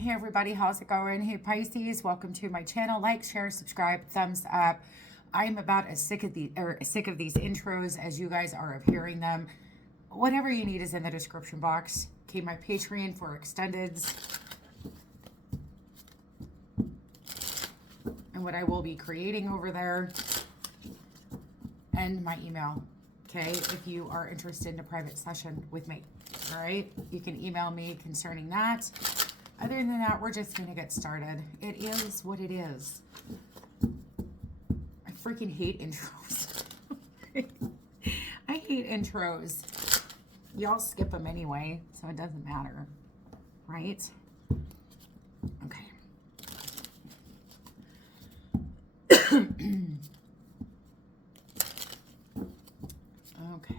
Hey everybody, how's it going? Hey Pisces, welcome to my channel. Like, share, subscribe, thumbs up. I'm about as sick of these intros as you guys are of hearing them. Whatever you need is in the description box. Okay, my Patreon for extendeds. And what I will be creating over there. And my email. Okay, if you are interested in a private session with me. All right, you can email me concerning that. Other than that, we're just going to get started. It is what it is. I freaking hate intros. I hate intros. Y'all skip them anyway, so it doesn't matter. Right? Okay. Okay.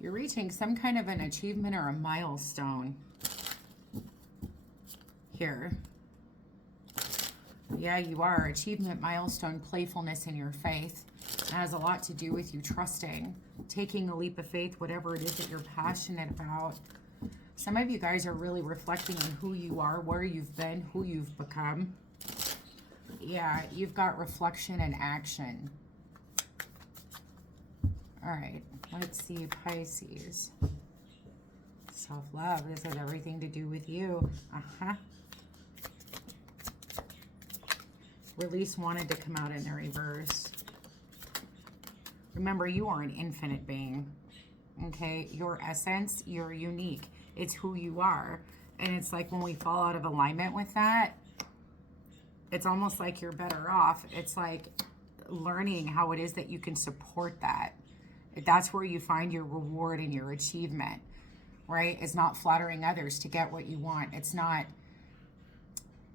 You're reaching some kind of an achievement or a milestone here. Yeah, you are. Achievement, milestone, playfulness in your faith. It has a lot to do with you trusting, taking a leap of faith, whatever it is that you're passionate about. Some of you guys are really reflecting on who you are, where you've been, who you've become. Yeah, you've got reflection and action. All right, let's see, Pisces. Self-love, this has everything to do with you. Release wanted to come out in the reverse. Remember, you are an infinite being, okay? Your essence, you're unique. It's who you are. And it's like when we fall out of alignment with that, it's almost like you're better off. It's like learning how it is that you can support that. That's where you find your reward and your achievement, right? It's not flattering others to get what you want. It's not,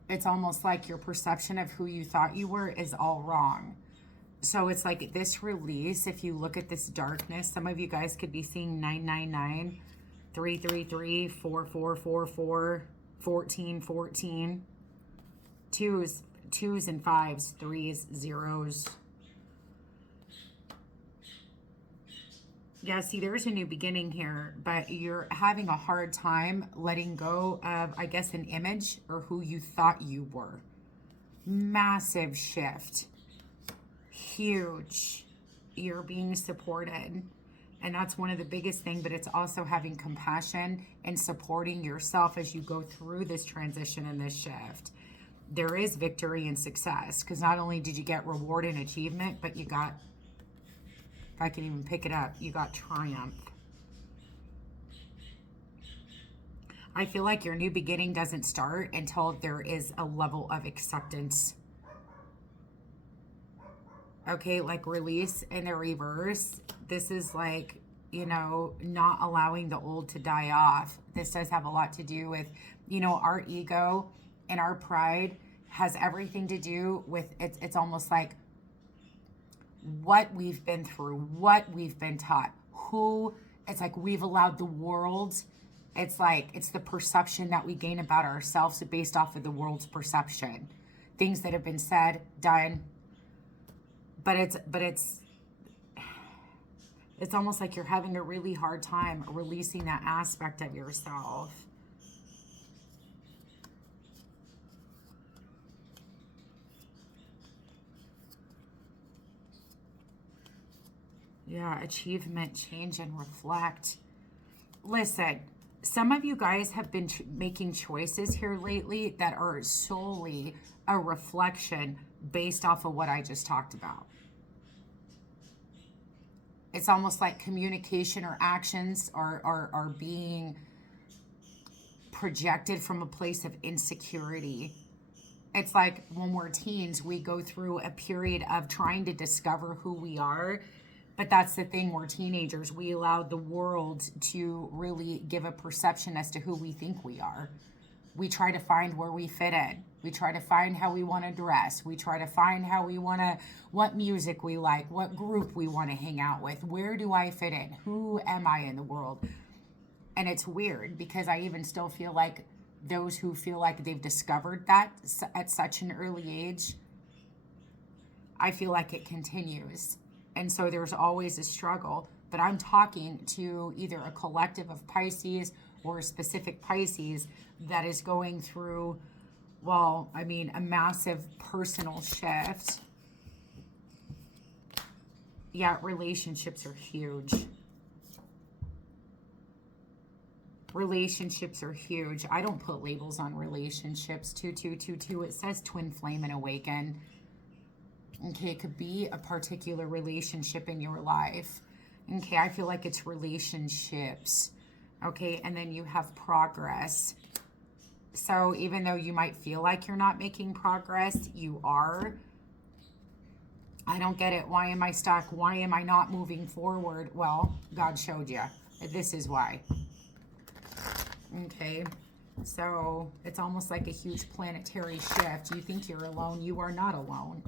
it's almost like your perception of who you thought you were is all wrong. So it's like this release, if you look at this darkness, some of you guys could be seeing 999, 333, 4444, 1414, twos and fives, threes, zeros. Yeah, see, there's a new beginning here, but you're having a hard time letting go of, I guess, an image or who you thought you were. Massive shift. Huge. You're being supported. And that's one of the biggest things, but it's also having compassion and supporting yourself as you go through this transition and this shift. There is victory and success because not only did you get reward and achievement, but you got, if I can even pick it up, you got triumph. I feel like your new beginning doesn't start until there is a level of acceptance. Okay, like release in the reverse. This is like, you know, not allowing the old to die off. This does have a lot to do with, you know, our ego and our pride has everything to do with, it's almost like what we've been through, what we've been taught, who, it's like we've allowed the world, it's like, it's the perception that we gain about ourselves based off of the world's perception. Things that have been said, done, but it's almost like you're having a really hard time releasing that aspect of yourself. Yeah, achievement, change, and reflect. Listen, some of you guys have been making choices here lately that are solely a reflection based off of what I just talked about. It's almost like communication or actions are being projected from a place of insecurity. It's like when we're teens, we go through a period of trying to discover who we are. But that's the thing, we're teenagers. We allow the world to really give a perception as to who we think we are. We try to find where we fit in. We try to find how we want to dress. We try to find how we want to, what music we like, what group we want to hang out with. Where do I fit in? Who am I in the world? And it's weird because I even still feel like those who feel like they've discovered that at such an early age, I feel like it continues. And so there's always a struggle. But I'm talking to either a collective of Pisces or a specific Pisces that is going through, well, I mean, a massive personal shift. Yeah, relationships are huge. Relationships are huge. I don't put labels on relationships. 2222, it says twin flame and awaken. Okay, it could be a particular relationship in your life. Okay, I feel like it's relationships. Okay, and then you have progress. So even though you might feel like you're not making progress, you are. I don't get it. Why am I stuck? Why am I not moving forward? Well, God showed you. This is why. Okay, so it's almost like a huge planetary shift. You think you're alone. You are not alone.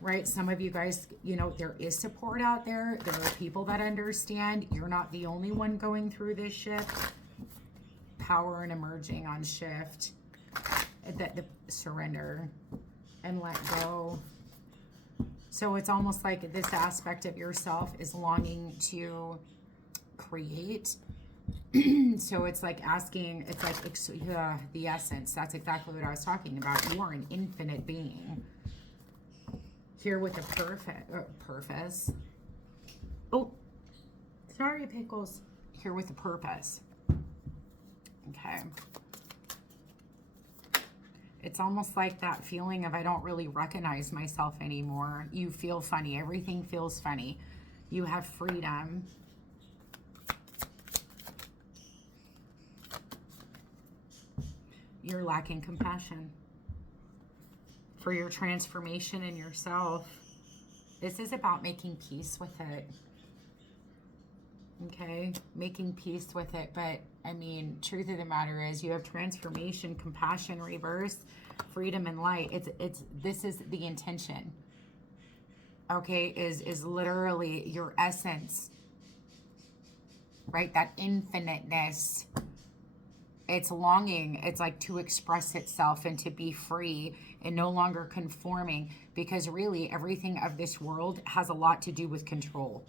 Right? Some of you guys, you know, there is support out there. There are people that understand. You're not the only one going through this shift. Power and emerging on shift. That the surrender and let go. So it's almost like this aspect of yourself is longing to create. So it's like asking, it's like the essence. That's exactly what I was talking about. You are an infinite being. Here with a purpose. Oh, sorry, Pickles. Here with a purpose. Okay. It's almost like that feeling of I don't really recognize myself anymore. You feel funny. Everything feels funny. You have freedom. You're lacking compassion for your transformation in yourself. This is about making peace with it. Okay, making peace with it. But I mean, truth of the matter is you have transformation, compassion, reverse, freedom, and light. This is the intention. Okay, is literally your essence. Right? That infiniteness. It's longing. It's like to express itself and to be free and no longer conforming, because really everything of this world has a lot to do with control.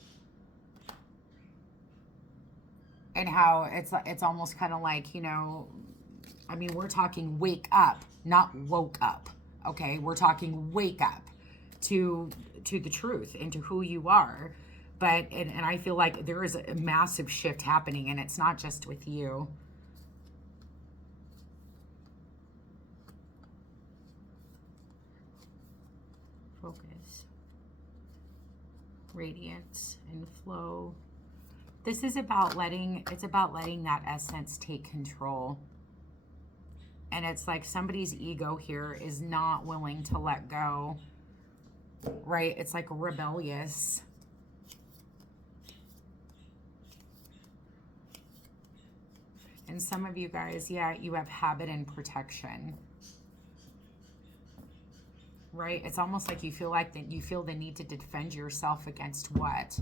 And how it's almost kind of like, you know, I mean, we're talking wake up, not woke up. Okay, we're talking wake up to the truth and to who you are. But and I feel like there is a massive shift happening, and it's not just with you. Focus, radiance, and flow. This is about letting that essence take control. And it's like somebody's ego here is not willing to let go, right? It's like rebellious. And some of you guys, yeah, you have habit and protection. Right? It's almost like you feel like that you feel the need to defend yourself against what?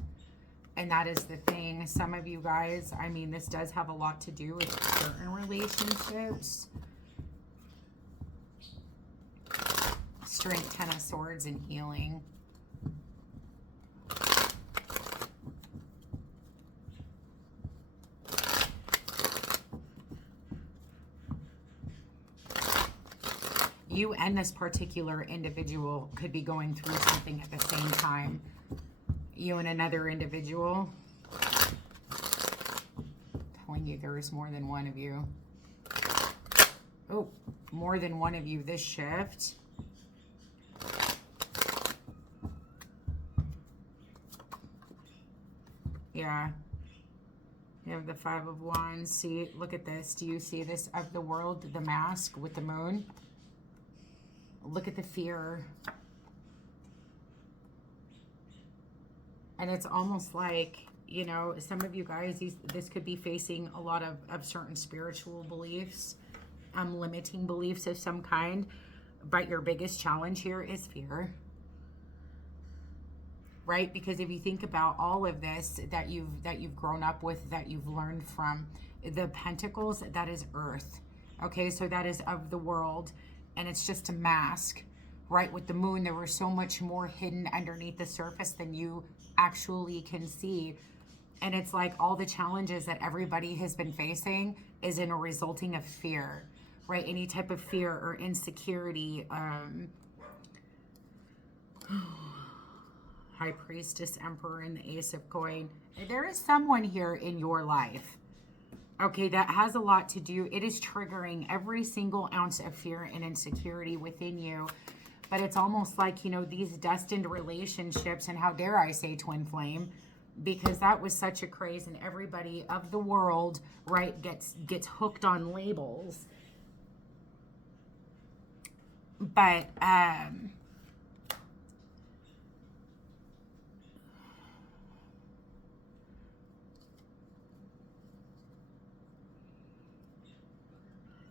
And that is the thing. Some of you guys, I mean, this does have a lot to do with certain relationships. Strength, Ten of Swords, and healing. You and this particular individual could be going through something at the same time. You and another individual. Telling you there is more than one of you. Oh, more than one of you this shift. Yeah. You have the Five of Wands. See, look at this. Do you see this of the world, the mask with the moon? Look at the fear. And it's almost like, you know, some of you guys, this could be facing a lot of certain spiritual beliefs, limiting beliefs of some kind. But your biggest challenge here is fear. Right? Because if you think about all of this that you've grown up with, that you've learned from, the Pentacles, that is earth. Okay, so that is of the world. And it's just a mask. Right? With the moon, there was so much more hidden underneath the surface than you actually can see. And it's like all the challenges that everybody has been facing is in a resulting of fear, right? Any type of fear or insecurity. High Priestess, Emperor, and the Ace of Coin. There is someone here in your life, okay, that has a lot to do. It is triggering every single ounce of fear and insecurity within you. But it's almost like, you know, these destined relationships, and how dare I say twin flame, because that was such a craze, and everybody of the world, right, gets hooked on labels. But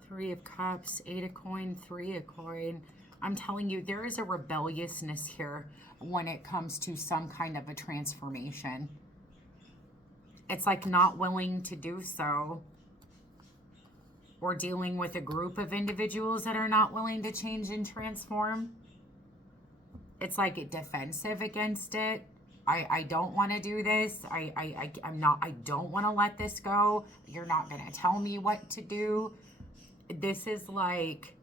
Three of Cups, Eight of Coin, Three of Coin. I'm telling you, there is a rebelliousness here when it comes to some kind of a transformation. It's like not willing to do so, or dealing with a group of individuals that are not willing to change and transform. It's like defensive against it. I don't want to do this. I don't want to let this go. You're not going to tell me what to do. This is like,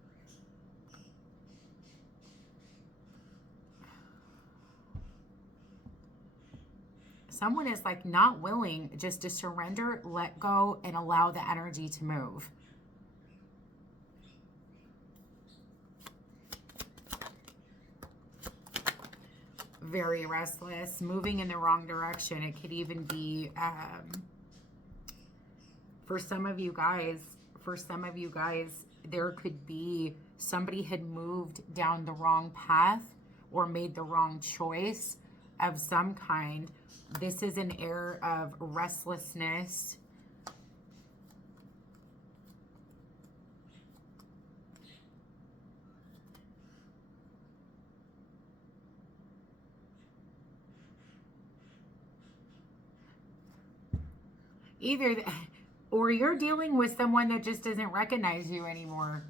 someone is like not willing just to surrender, let go, and allow the energy to move. Very restless, moving in the wrong direction. It could even be, for some of you guys, there could be somebody had moved down the wrong path or made the wrong choice of some kind. This is an air of restlessness. Or you're dealing with someone that just doesn't recognize you anymore.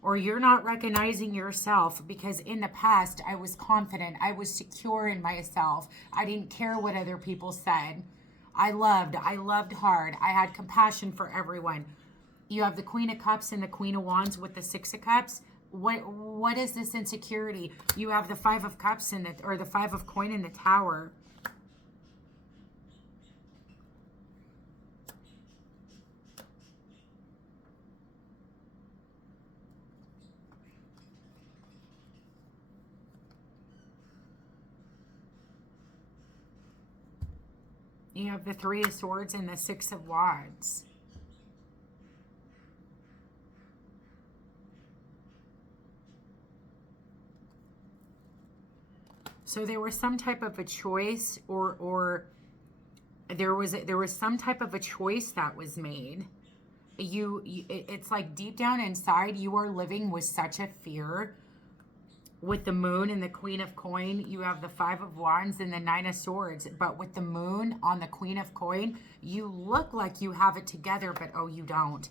Or you're not recognizing yourself, because in the past I was confident, I was secure in myself. I didn't care what other people said. I loved hard. I had compassion for everyone. You have the Queen of Cups and the Queen of Wands with the Six of Cups. What is this insecurity? You have the Five of Cups or the Five of Coin in the Tower. You have the Three of Swords and the Six of Wands. So there was some type of a choice, or there was some type of a choice that was made. It's like deep down inside you are living with such a fear. With the Moon and the Queen of Coin, you have the Five of Wands and the Nine of Swords. But with the Moon on the Queen of Coin, you look like you have it together, but oh, you don't.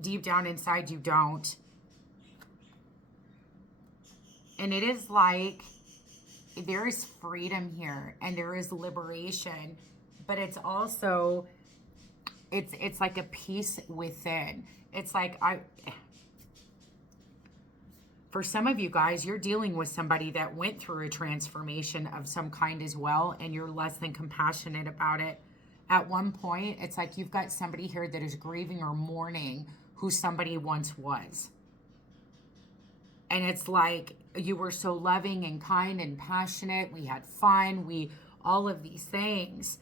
Deep down inside, you don't. And it is like there is freedom here and there is liberation, but it's also, it's like a peace within. It's like for some of you guys, you're dealing with somebody that went through a transformation of some kind as well, and you're less than compassionate about it. At one point, it's like you've got somebody here that is grieving or mourning who somebody once was. And it's like you were so loving and kind and passionate. We had fun. All of these things.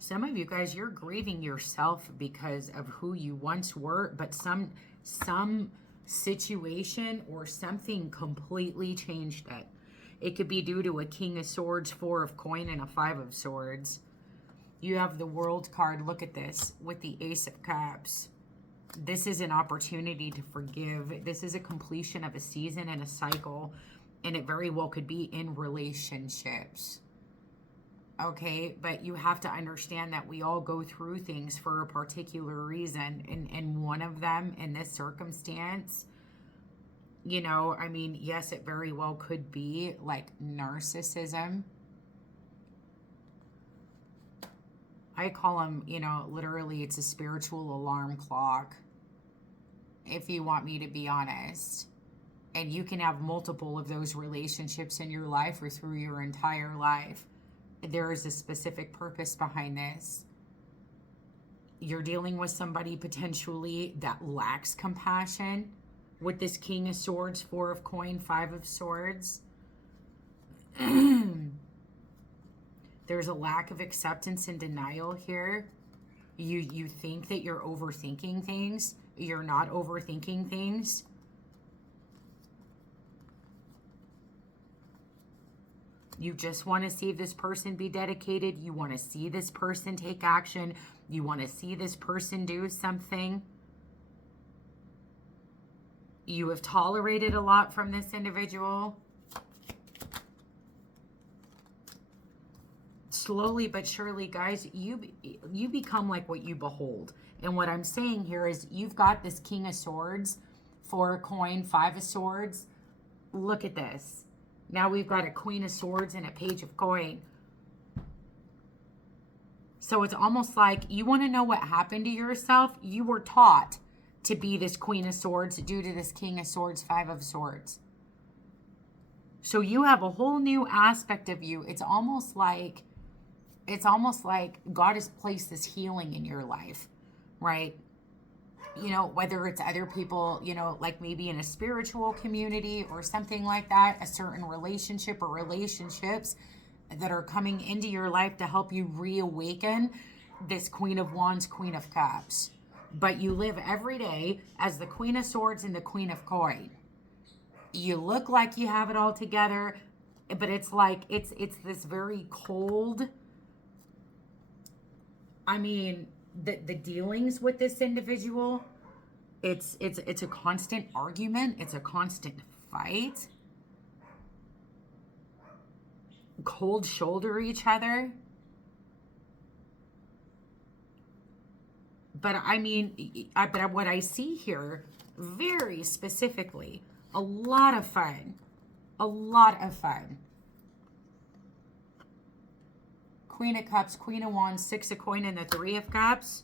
Some of you guys, you're grieving yourself because of who you once were, but some situation or something completely changed it. It could be due to a King of Swords, Four of Coin, and a Five of Swords. You have the World card. Look at this with the Ace of Cups. This is an opportunity to forgive. This is a completion of a season and a cycle, and it very well could be in relationships. Okay, but you have to understand that we all go through things for a particular reason. And one of them in this circumstance, you know, I mean, yes, it very well could be like narcissism. I call them, you know, literally it's a spiritual alarm clock, if you want me to be honest. And you can have multiple of those relationships in your life or through your entire life. There is a specific purpose behind this. You're dealing with somebody potentially that lacks compassion with this King of Swords, Four of Coin, Five of Swords. There's a lack of acceptance and denial here. You think that you're overthinking things. You're not overthinking things. You just want to see this person be dedicated. You want to see this person take action. You want to see this person do something. You have tolerated a lot from this individual. Slowly but surely, guys, you become like what you behold. And what I'm saying here is you've got this King of Swords, Four of Coin, Five of Swords. Look at this. Now we've got a Queen of Swords and a Page of Coin. So it's almost like you want to know what happened to yourself. You were taught to be this Queen of Swords due to this King of Swords, Five of Swords. So you have a whole new aspect of you. It's almost like God has placed this healing in your life, right? You know, whether it's other people, you know, like maybe in a spiritual community or something like that, a certain relationship or relationships that are coming into your life to help you reawaken this Queen of Wands, Queen of Cups. But you live every day as the Queen of Swords and the Queen of Coin. You look like you have it all together, but it's like, it's this very cold, I mean, the dealings with this individual, it's a constant argument. It's a constant fight. Cold shoulder each other. But I mean, but what I see here, very specifically, a lot of fun. A lot of fun. Queen of Cups, Queen of Wands, Six of Coin, and the Three of Cups.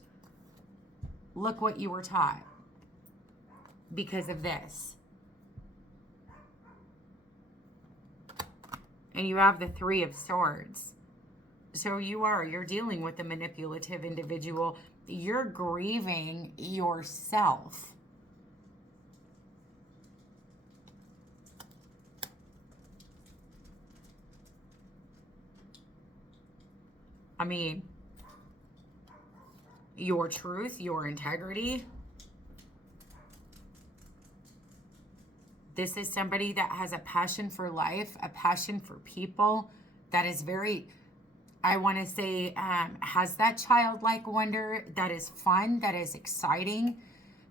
Look what you were taught because of this. And you have the Three of Swords. So you're dealing with a manipulative individual. You're grieving yourself. I mean, your truth, your integrity. This is somebody that has a passion for life, a passion for people, that is very, I want to say, has that childlike wonder, that is fun, that is exciting,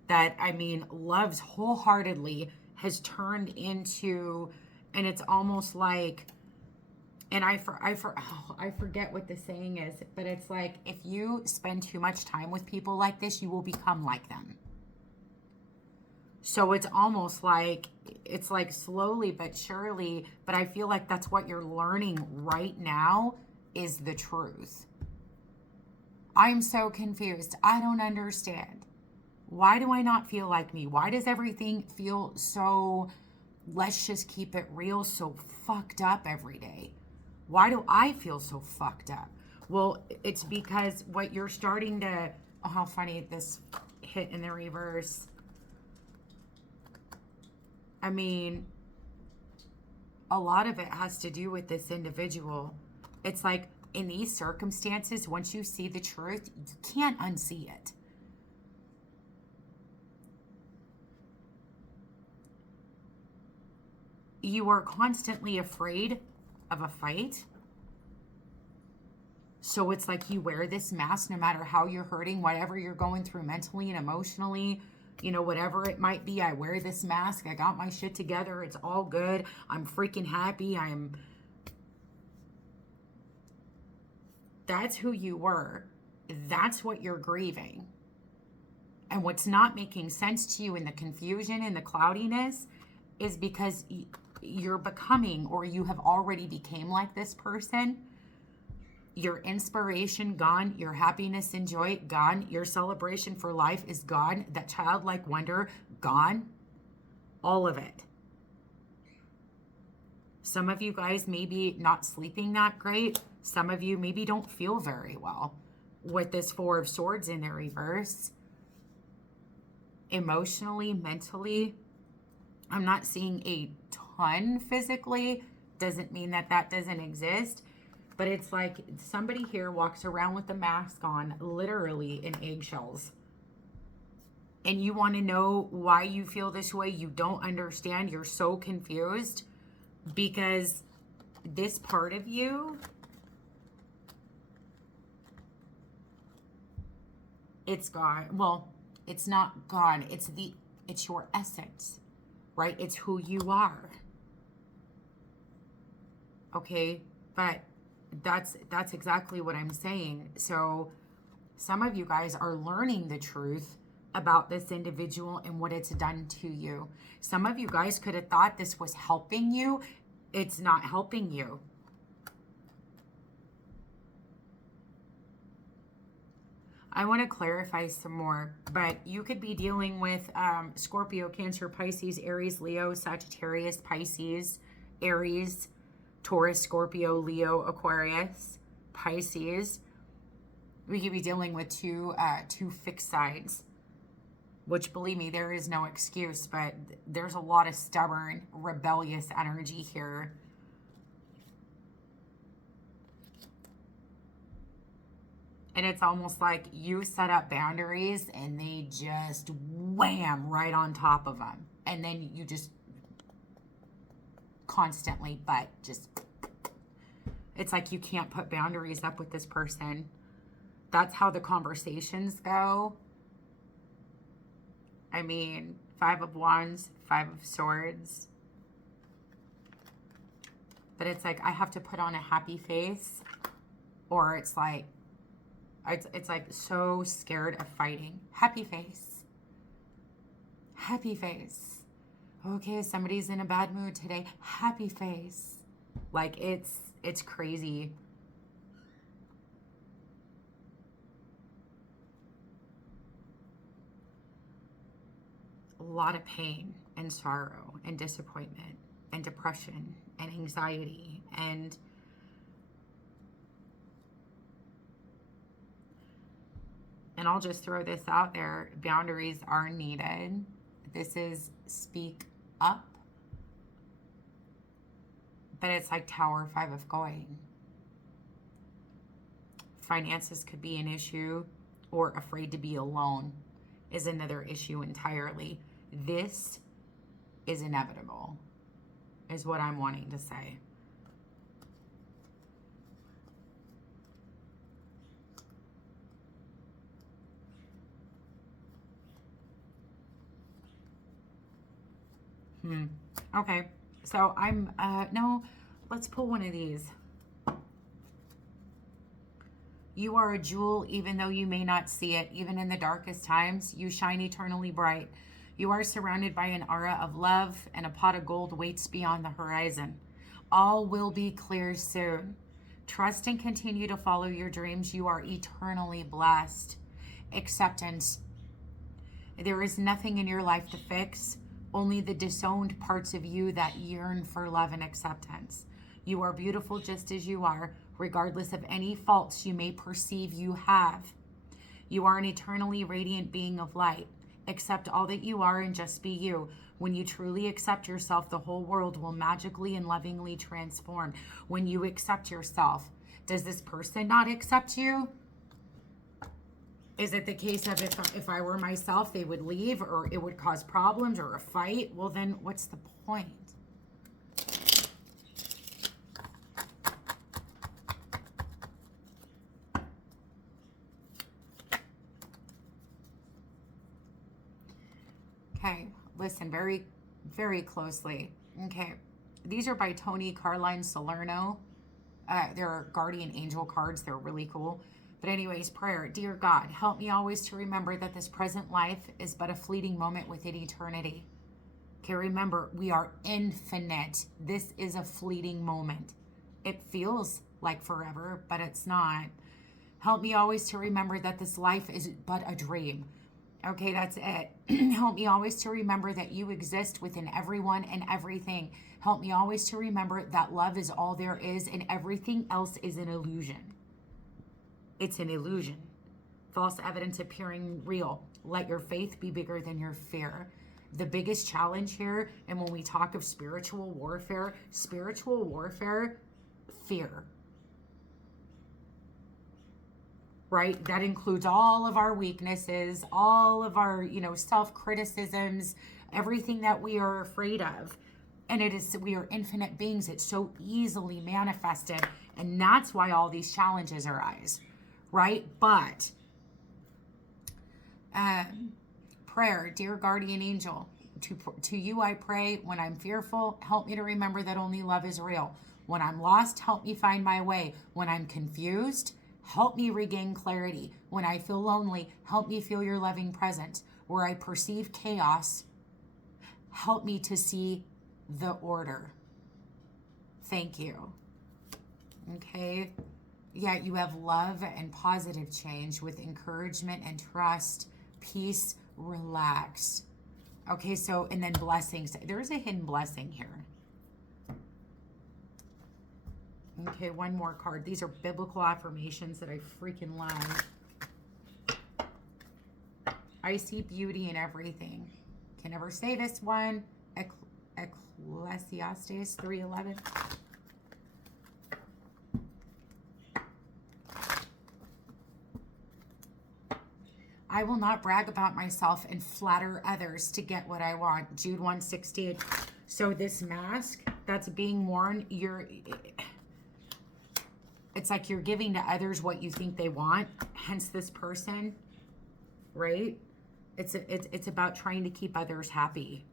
that, I mean, loves wholeheartedly, has turned into, and it's almost like, and I forget what the saying is, but it's like, if you spend too much time with people like this, you will become like them. So it's almost like, it's like slowly but surely, but I feel like that's what you're learning right now is the truth. I'm so confused. I don't understand. Why do I not feel like me? Why does everything feel so, let's just keep it real, so fucked up every day? Why do I feel so fucked up? Well, it's because what you're starting to, oh, how funny this hit in the reverse. I mean, a lot of it has to do with this individual. It's like in these circumstances, once you see the truth, you can't unsee it. You are constantly afraid of a fight. So it's like you wear this mask no matter how you're hurting, whatever you're going through mentally and emotionally, you know, whatever it might be. I wear this mask. I got my shit together. It's all good. I'm freaking happy. That's who you were. That's what you're grieving. And what's not making sense to you in the confusion and the cloudiness is because you're becoming, or you have already became like this person. Your inspiration gone, your happiness and joy gone, your celebration for life is gone, that childlike wonder gone, all of it. Some of you guys maybe not sleeping that great. Some of you maybe don't feel very well with this Four of Swords in the reverse. Emotionally, mentally, I'm not seeing a ton physically. Doesn't mean that that doesn't exist. But it's like somebody here walks around with a mask on, literally in eggshells. And you want to know why you feel this way. You don't understand. You're so confused because this part of you, it's gone. Well, it's not gone. It's your essence, right? It's who you are. Okay? But that's exactly what I'm saying. So some of you guys are learning the truth about this individual and what it's done to you. Some of you guys could have thought this was helping you. It's not helping you. I want to clarify some more, but you could be dealing with Scorpio, Cancer, Pisces, Aries, Leo, Sagittarius, Pisces, Aries, Taurus, Scorpio, Leo, Aquarius, Pisces. We could be dealing with two fixed signs, which, believe me, there is no excuse, but there's a lot of stubborn, rebellious energy here. And it's almost like you set up boundaries and they just wham right on top of them. And then you just constantly, but just, it's like you can't put boundaries up with this person. That's how the conversations go. I mean, 5 of Wands, 5 of Swords. But it's like I have to put on a happy face, or it's like so scared of fighting. Happy face. Happy face. Okay, somebody's in a bad mood today. Happy face. Like it's crazy. A lot of pain and sorrow and disappointment and depression and anxiety and I'll just throw this out there. Boundaries are needed. This is speak up. But it's like Tower, 5 of coin. Finances could be an issue, or afraid to be alone is another issue entirely. This is inevitable, is what I'm wanting to say. Okay, so no, let's pull one of these. You are a jewel, even though you may not see it. Even in the darkest times, you shine eternally bright. You are surrounded by an aura of love, and a pot of gold waits beyond the horizon. All will be clear soon. Trust and continue to follow your dreams. You are eternally blessed. Acceptance. There is nothing in your life to fix, only the disowned parts of you that yearn for love and acceptance. You are beautiful just as you are, regardless of any faults you may perceive you have. You are an eternally radiant being of light. Accept all that you are and just be you. When you truly accept yourself, the whole world will magically and lovingly transform. When you accept yourself, does this person not accept you? Is it the case of if I were myself, they would leave, or it would cause problems or a fight? Well, then what's the point? Okay, listen very, very closely. Okay, these are by Tony Carline Salerno. They're guardian angel cards. They're really cool. But anyways, prayer. Dear God, help me always to remember that this present life is but a fleeting moment within eternity. Okay, remember, we are infinite. This is a fleeting moment. It feels like forever, but it's not. Help me always to remember that this life is but a dream. Okay, that's it. Help me always to remember that you exist within everyone and everything. Help me always to remember that love is all there is and everything else is an illusion. It's an illusion. False evidence appearing real. Let your faith be bigger than your fear. The biggest challenge here, and when we talk of spiritual warfare, fear. Right? That includes all of our weaknesses, all of our, self-criticisms, everything that we are afraid of. And we are infinite beings. It's so easily manifested. And that's why all these challenges arise. Right? But prayer, dear guardian angel, to you I pray. When I'm fearful, help me to remember that only love is real. When I'm lost, help me find my way. When I'm confused, help me regain clarity. When I feel lonely, help me feel your loving presence. Where I perceive chaos, help me to see the order. Thank you. Okay. Yeah, you have love and positive change with encouragement and trust, peace, relax. Okay, so, and then blessings. There's a hidden blessing here. Okay, one more card. These are biblical affirmations that I freaking love. I see beauty in everything. Can never say this one. Ecclesiastes 3:11. I will not brag about myself and flatter others to get what I want. Jude 1:16. So this mask that's being worn, it's like you're giving to others what you think they want. Hence this person, right? It's about trying to keep others happy.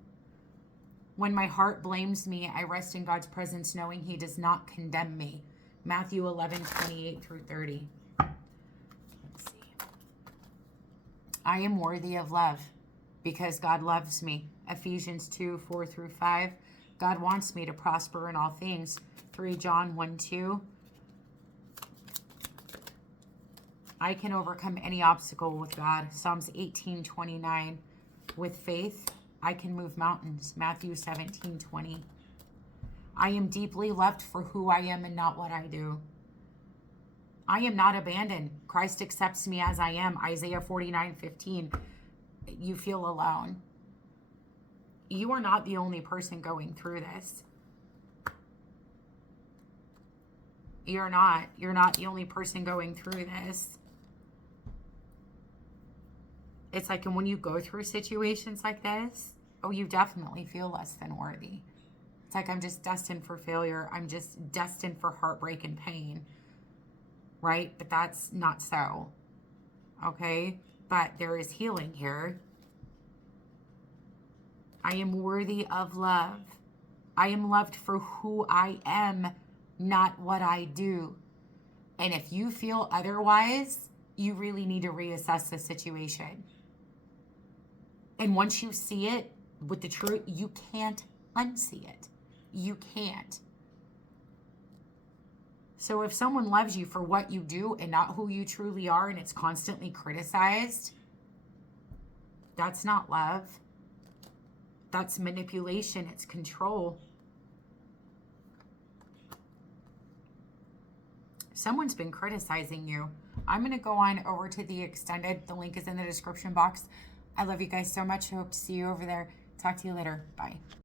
When my heart blames me, I rest in God's presence, knowing He does not condemn me. Matthew 11:28-30. I am worthy of love because God loves me. Ephesians 2:4-5. God wants me to prosper in all things. 3 John 1:2. I can overcome any obstacle with God. Psalms 18:29. With faith, I can move mountains. Matthew 17:20. I am deeply loved for who I am and not what I do. I am not abandoned. Christ accepts me as I am. Isaiah 49:15. You feel alone. You are not the only person going through this. You're not the only person going through this. It's like, and when you go through situations like this, you definitely feel less than worthy. It's like, I'm just destined for failure. I'm just destined for heartbreak and pain. Right? But that's not so. Okay? But there is healing here. I am worthy of love. I am loved for who I am, not what I do. And if you feel otherwise, you really need to reassess the situation. And once you see it with the truth, you can't unsee it. You can't. So if someone loves you for what you do and not who you truly are, and it's constantly criticized, that's not love. That's manipulation. It's control. Someone's been criticizing you. I'm going to go on over to the extended. The link is in the description box. I love you guys so much. I hope to see you over there. Talk to you later. Bye.